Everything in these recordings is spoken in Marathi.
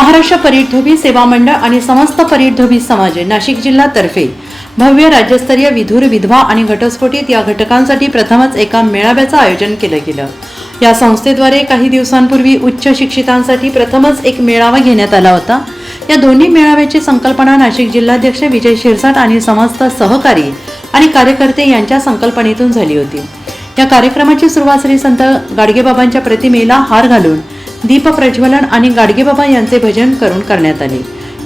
महाराष्ट्र परीटधोबी सेवा मंडळ आणि समस्त परीटधोबी समाज नाशिक जिल्हातर्फे भव्य राज्यस्तरीय विधुर विधवा आणि घटस्फोटित या घटकांसाठी प्रथमच एका मेळाव्याचं आयोजन केलं गेलं. या संस्थेद्वारे काही दिवसांपूर्वी उच्च शिक्षितांसाठी प्रथमच एक मेळावा घेण्यात आला होता. या दोन्ही मेळाव्याची संकल्पना नाशिक जिल्हाध्यक्ष विजय शिरसाट आणि समस्त सहकारी आणि कार्यकर्ते यांच्या संकल्पनेतून झाली होती. या कार्यक्रमाची सुरुवात श्री संत गाडगेबाबांच्या प्रतिमेला हार घालून दीप प्रज्वलन आणि गाडगेबाबा यांचे भजन करून करण्यात आले.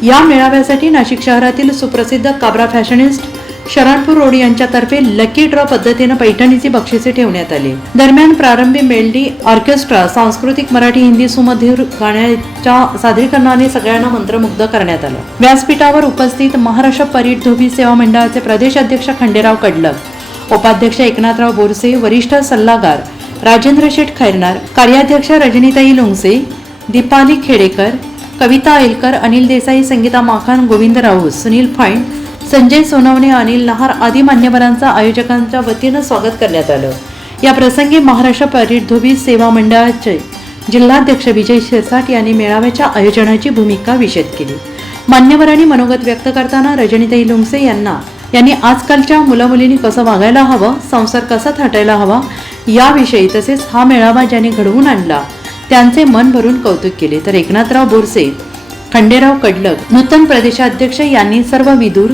या मेळाव्यासाठी नाशिक शहरातील सुप्रसिद्ध काबरा फॅशनिस्ट शरणपूर रोड यांच्यातर्फे लकी ड्रॉ पद्धतीनं पैठणीची बक्षिसे ठेवण्यात आली. दरम्यान प्रारंभी मेल्डी ऑर्केस्ट्रा सांस्कृतिक मराठी हिंदी सुमधुर गाण्याच्या सादरीकरणाने सगळ्यांना मंत्रमुग्ध करण्यात आलं. व्यासपीठावर उपस्थित महाराष्ट्र परीट धोबी सेवा मंडळाचे प्रदेश अध्यक्ष खंडेराव कडलक उपाध्यक्ष एकनाथराव बोरसे वरिष्ठ सल्लागार राजेंद्र शेठ खैरनार कार्याध्यक्ष रजनीताई लोंगसे दीपाली खेडेकर कविता एलकर अनिल देसाई संगीता माखान गोविंद राऊत सुनील फाईन संजय सोनवणे अनिल नहार आदी मान्यवरांचा आयोजकांच्या वतीनं स्वागत करण्यात आलं. या प्रसंगी महाराष्ट्र परीटधोबी सेवा मंडळाचे जिल्हाध्यक्ष विजय शिरसाट यांनी मेळाव्याच्या आयोजनाची भूमिका विशद केली. मान्यवरांनी मनोगत व्यक्त करताना रजनीताई लोंगसे यांना यांनी आजकालच्या मुलामुलींनी कसं वागायला हवं? संसार कसा थाटायला हवा? याविषयी तसेच हा मेळावा ज्यांनी घडवून आणला त्यांचे मन भरून कौतुक केले. तर एकनाथराव बोरसे खंडेराव कडलक नूतन प्रदेशाध्यक्ष यांनी सर्व विदूर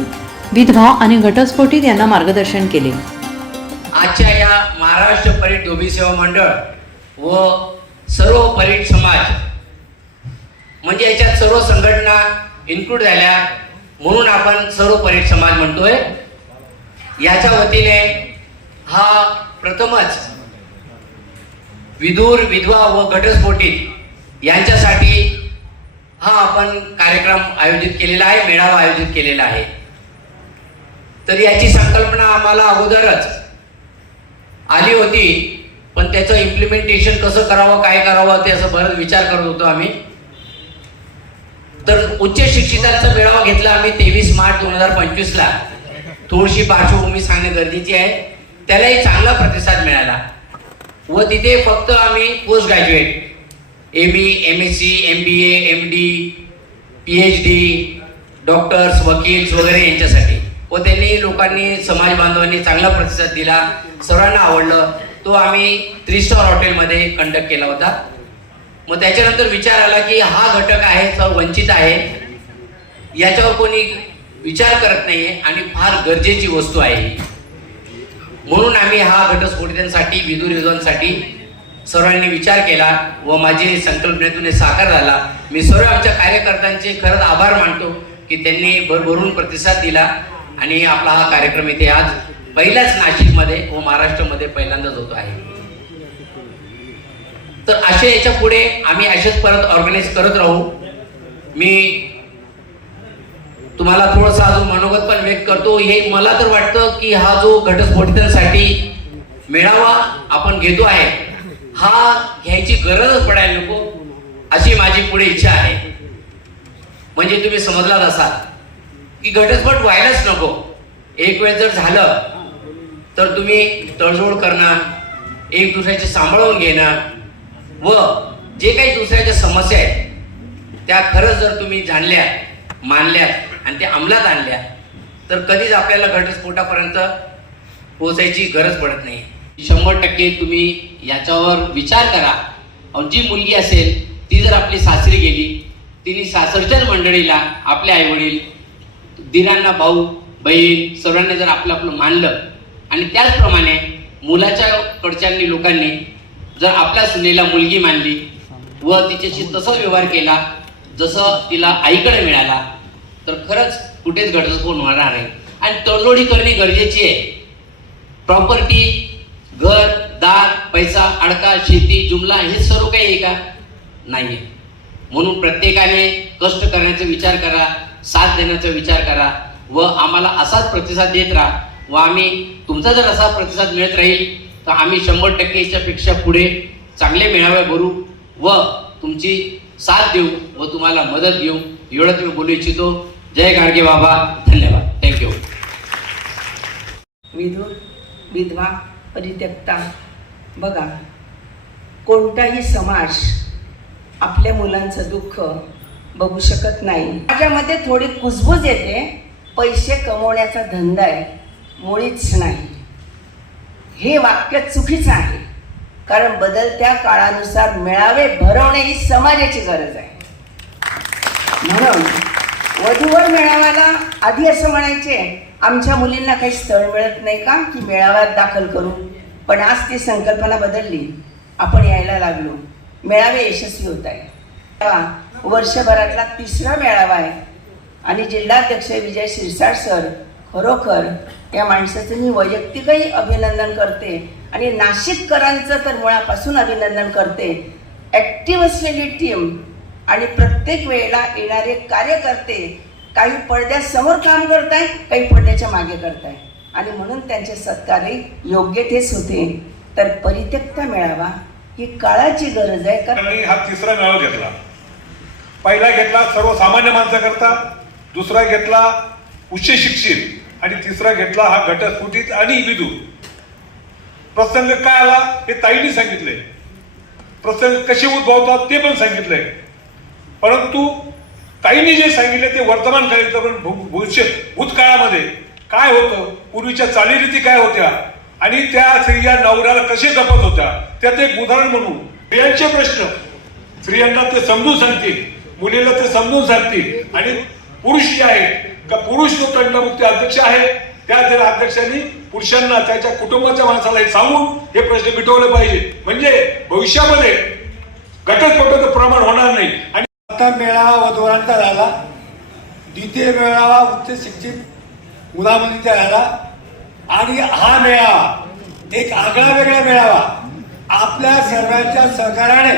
विधवा आणि घटस्फोटित यांना मार्गदर्शन केले. आजच्या या महाराष्ट्र परीट धोबी सेवा मंडळ व सर्व परीट समाज म्हणजे याच्यात सर्व संघटना इन्क्लूड झाल्या म्हणून आपण सर्व परीट समाज म्हणतोय. याच्या वतीने हा प्रथमच विदूर विधवा व घटस्फोटित यांच्यासाठी हा आपण कार्यक्रम आयोजित केलेला आहे मेळावा आयोजित केलेला आहे. तर याची संकल्पना आम्हाला अगोदरच आली होती पण त्याचं इम्प्लिमेंटेशन कसं करावं काय करावं ते असं बरंच विचार करत होतो आम्ही. तर उच्च शिक्षितांचा मेळावा घेतला आम्ही तेवीस मार्च दोन हजार पंचवीसला. थोडीशी पार्श्वभूमी सांगणे गरजेची आहे. त्यालाही चांगला प्रतिसाद मिळाला. व तिथे फक्त आम्ही post graduate M E M S C M B A M D P H D doctors वकील्स वगैरे यांच्यासाठी. व त्यांनी लोकांनी समाज बांधवांनी चांगला प्रतिसाद दिला. सर्वांना आवडलं. तो आम्ही थ्री स्टार हॉटेलमध्ये कंडक्ट केला होता. मग त्याच्यानंतर विचार आला की हा घटक आहे जो वंचित आहे. याच्यावर कोणी विचार करत नाहीये आणि फार गरजेची वस्तू आहे ही. म्हणून आम्ही हा घटस्फोटितांसाठी विदुर विद्वांसाठी सर्वांनी विचार केला व माझे संकल्पनेतून हे साकार झाला. मी सर्व आमच्या कार्यकर्त्यांचे खरंच आभार मानतो की त्यांनी भरभरून प्रतिसाद दिला आणि आपला हा कार्यक्रम इथे आज पहिल्याच नाशिकमध्ये व महाराष्ट्रामध्ये पहिल्यांदाच होतो आहे. तर असे याच्यापुढे आम्ही असेच परत ऑर्गनाईज करत राहू. मी तुम्हाला थोडंसं अजून मनोगत पण व्यक्त करतो. हे मला तर वाटतं की हा जो घटस्फोटितांसाठी मेळावा आपण घेतो आहे हा घ्यायची गरजच पडायला नको अशी माझी पुढे इच्छा आहे. म्हणजे तुम्ही समजलात असाल की घटस्फोट व्हायलाच नको. एक वेळ जर झालं तर तुम्ही तडजोड करणार एक दुसऱ्याचे सांभाळून घेणार व जे काही दुसऱ्याच्या समस्या आहेत त्या खरंच जर तुम्ही जाणल्या मानल्यात आणि त्या अंमलात आणल्या तर कधीच आपल्याला घटस्फोटापर्यंत पोहोचायची गरज पडत नाही. शंभर टक्के तुम्ही याच्यावर विचार करा. जी मुलगी असेल ती जर आपली सासरी गेली तिने सासरच्याच मंडळीला आपले आईवडील दिरांना भाऊ बहीण सर्वांनी जर आपलं आपलं मानलं आणि त्याचप्रमाणे मुलाच्या कडच्यांनी लोकांनी जर आपल्या सुनेला मुलगी मानली व तिच्याशी तसं व्यवहार केला जसं तिला आईकडे मिळाला तर खरंच कुठेच घटस्फोट होणार आहे आणि तडजोडी करणे गरजेची आहे. प्रॉपर्टी घर दार पैसा अडका शेती जुमला हे सर्व काही आहे का? नाही म्हणून प्रत्येकाने कष्ट करण्याचा विचार करा साथ देण्याचा विचार करा व आम्हाला असाच प्रतिसाद देत राहा. व आम्ही तुमचा जर असा प्रतिसाद मिळत राहील तर आम्ही शंभर टक्केच्यापेक्षा पुढे चांगले मेळावे भरू व तुमची साथ देऊ व तुम्हाला मदत देऊ एवढं तुम्ही बोलू इच्छितो. जय गाडगे बाबा धन्यवाद. थँक्यू विधूर विधवा परित्यक्ता बघा कोणताही समाज आपल्या मुलांचं दुःख बघू शकत नाही. माझ्यामध्ये थोडी कुजबूज येते पैसे कमवण्याचा धंदा आहे मुळीच नाही. हे वाक्य चुकीचं आहे कारण बदलत्या काळानुसार मेळावे भरवणे ही समाजाची गरज आहे. म्हणून वधूवर मेळाव्याला आधी असं म्हणायचे आमच्या मुलींना काही स्थळ मिळत नाही का की मेळाव्यात दाखल करू पण आज ती संकल्पना बदलली. आपण यायला लागलो. मेळावे यशस्वी होत आहे वर्षभरातला तिसरा मेळावा आहे. आणि जिल्हाध्यक्ष विजय शिरसाट सर खरोखर या माणसाचं मी वैयक्तिकही अभिनंदन करते आणि नाशिककरांचं तर मुळापासून अभिनंदन करते. ॲक्टिव्ह असलेली टीम आणि प्रत्येक वेळेला येणारे कार्यकर्ते काही पडद्यासमोर काम करताय काही पडद्याच्या मागे करताय. आणि म्हणून त्यांचे सत्कारही योग्य तेच होते. तर परित्यक्ता मेळावा ही काळाची गरज आहे कारण हा तिसरा मेळावा घेतला. पहिला घेतला सर्वसामान्य माणसाकरता दुसरा घेतला उच्च शिक्षित आणि तिसरा घेतला हा घटस्फुटीत आणि विदू प्रसंग काय आला हे ताईंनी सांगितले प्रसंग कसे उद्भवतात ते पण सांगितलंय. परंतु ताईंनी जे सांगितले ते वर्तमान काळात पण भविष्य भूतकाळामध्ये काय होतं? पूर्वीच्या चालीरीती काय होत्या? आणि त्या स्त्रिया नवऱ्याला कसे जपत होत्या? त्यात एक उदाहरण म्हणून स्त्रियांचे प्रश्न. स्त्रियांना ते समजून सांगतील मुलीला ते समजून सांगतील. आणि पुरुष जे आहे का पुरुष जो तंटमुक्ती अध्यक्ष आहे त्या त्या अध्यक्षांनी पुरुषांना त्याच्या कुटुंबाच्या माणसाला हे सांगून हे प्रश्न मिटवले पाहिजे. म्हणजे भविष्यामध्ये घटस्फोटाचं प्रमाण होणार नाही. आणि आता मेळावा वधूवरांचा झाला द्वितीय मेळावा उच्च शिक्षित मुलामुलींचा झाला आणि हा मेळावा एक आगळा वेगळा मेळावा आपल्या सर्वांच्या सहकाराने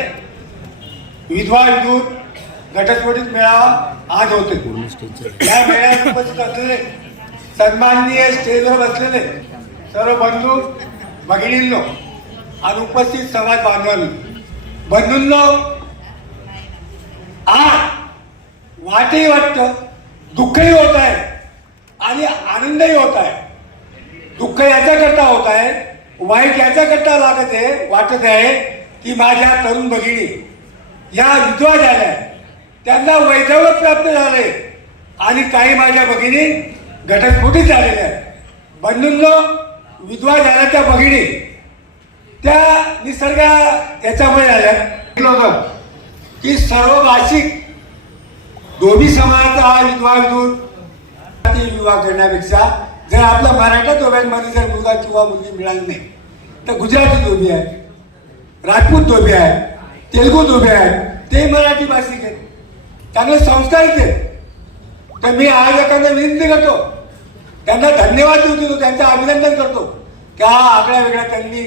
विधवा विदूत घटस्फोटित मेळावा आज होते या मेळ्यात उपस्थित असलेले सन्माननीय स्टेजवर बसलेले सर्व बंधू भगिनींनो आणि उपस्थित समाज बांधवांनो बंधूंनो आज वाटही वाटतं दुःखही होत आहे आणि आनंदही होत आहे. दुःख याच्याकरता होत आहे वाईट याच्याकरता लागत आहे वाटत आहे की माझ्या तरुण भगिनी या विधवा झाल्या त्यांना वैधव्य प्राप्त झाले आणि काही माझ्या भगिनी घटस्फोटीत झालेल्या आहेत. बंधूंनो विधवा झाल्या त्या भगिनी त्या निसर्गा याच्यामुळे झाल्या की सर्व भाषिक दोन्ही समाजाचा हा विधवा विधून विवाह करण्यापेक्षा जर आपल्या मराठा दोघांमध्ये जर मुलगा किंवा मुलगी मिळाली नाही तर गुजराती दोबी आहे राजपूत धोबी आहे तेलगू धोबी आहे ते मराठी भाषिक आहेत चांगले संस्कार आहेत. तर मी आज एखादा विनंती करतो त्यांना धन्यवाद देऊ देतो त्यांचं अभिनंदन करतो. की हा आगळ्या वेगळ्या त्यांनी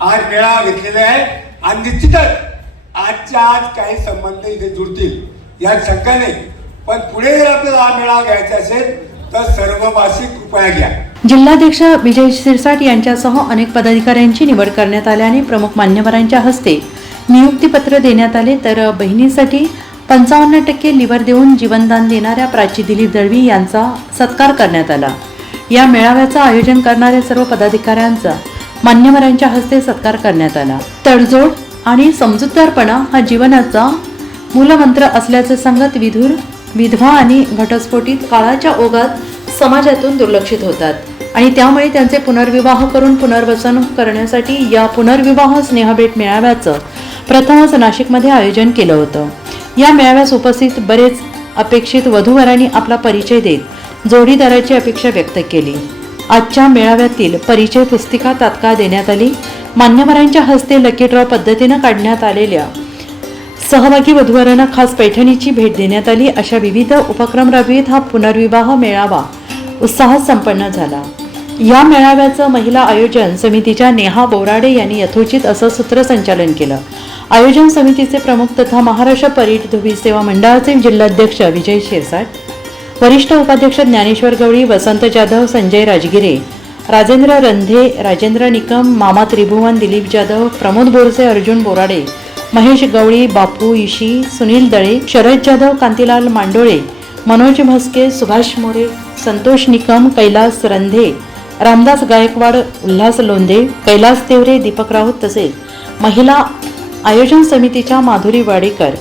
आज मेळावा घेतलेला आहे. आणि निश्चितच आजच्या आज काही संबंध इथे जुळतील या शंका नाही पण पुढे जर आपल्याला हा मेळावा घ्यायचा असेल तर सर्व भाषिक घ्या. जिल्हाध्यक्ष विजय शिरसाट यांच्यासह अनेक पदाधिकाऱ्यांची निवड करण्यात आल्याने प्रमुख मान्यवरांच्या हस्ते नियुक्तीपत्र देण्यात आले. तर बहिणीसाठी पंचावन्न टक्के लिव्हर देऊन जीवनदान देणाऱ्या प्राची दिलीप दळवी यांचा सत्कार करण्यात आला. या मेळाव्याचं आयोजन करणाऱ्या सर्व पदाधिकाऱ्यांचा मान्यवरांच्या हस्ते सत्कार करण्यात आला. तडजोड आणि समजूतदारपणा हा जीवनाचा मूलमंत्र असल्याचे सांगत विधुर विधवा आणि घटस्फोटित काळाच्या ओघात समाजातून दुर्लक्षित होतात. आणि त्यामुळे त्यांचे पुनर्विवाह करून पुनर्वसन करण्यासाठी या पुनर्विवाह स्नेहभेट मेळाव्याचं प्रथमच नाशिकमध्ये आयोजन केलं होतं. या मेळाव्यास उपस्थित बरेच अपेक्षित वधूवरांनी आपला परिचय देत जोडीदाराची अपेक्षा व्यक्त केली. आजच्या मेळाव्यातील परिचय पुस्तिका तात्काळ देण्यात आली. मान्यवरांच्या हस्ते लकी ड्रॉ पद्धतीनं काढण्यात आलेल्या सहभागी वधूवरांना खास पैठणीची भेट देण्यात आली. अशा विविध उपक्रम राबवित हा पुनर्विवाह मेळावा उत्साहात संपन्न झाला. या मेळाव्याचं महिला आयोजन समितीच्या नेहा बोराडे यांनी यथोचित असं सूत्रसंचालन केलं. आयोजन समितीचे प्रमुख तथा महाराष्ट्र परिधुवी सेवा मंडळाचे जिल्हाध्यक्ष विजय शिरसाट वरिष्ठ उपाध्यक्ष ज्ञानेश्वर गवळी वसंत जाधव संजय राजगिरे राजेंद्र रंधे राजेंद्र निकम मामा त्रिभुवन दिलीप जाधव प्रमोद बोरसे अर्जुन बोराडे महेश गवळी बापू इशी सुनील दळे शरद जाधव कांतीलाल मांडोळे मनोज म्हस्के सुभाष मोरे संतोष निकम कैलास रंधे रामदास गायकवाड उल्हास लोंधे कैलास तेवरे दीपक राऊत तसेच महिला आयोजन समितीच्या माधुरी वाडेकर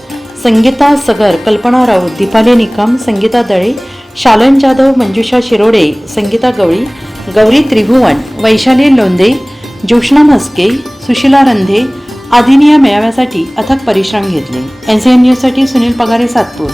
संगीता सगर कल्पना राऊत दीपाली निकम संगीता दळे शालन जाधव मंजुषा शिरोडे संगीता गवळी गौरी त्रिभुवन वैशाली लोंदे ज्योष्णा म्हस्के सुशिला रंधे आदींनी या मेळाव्यासाठी अथक परिश्रम घेतले. एन सी एन न्यूजसाठी सुनील पगारे सातपूर.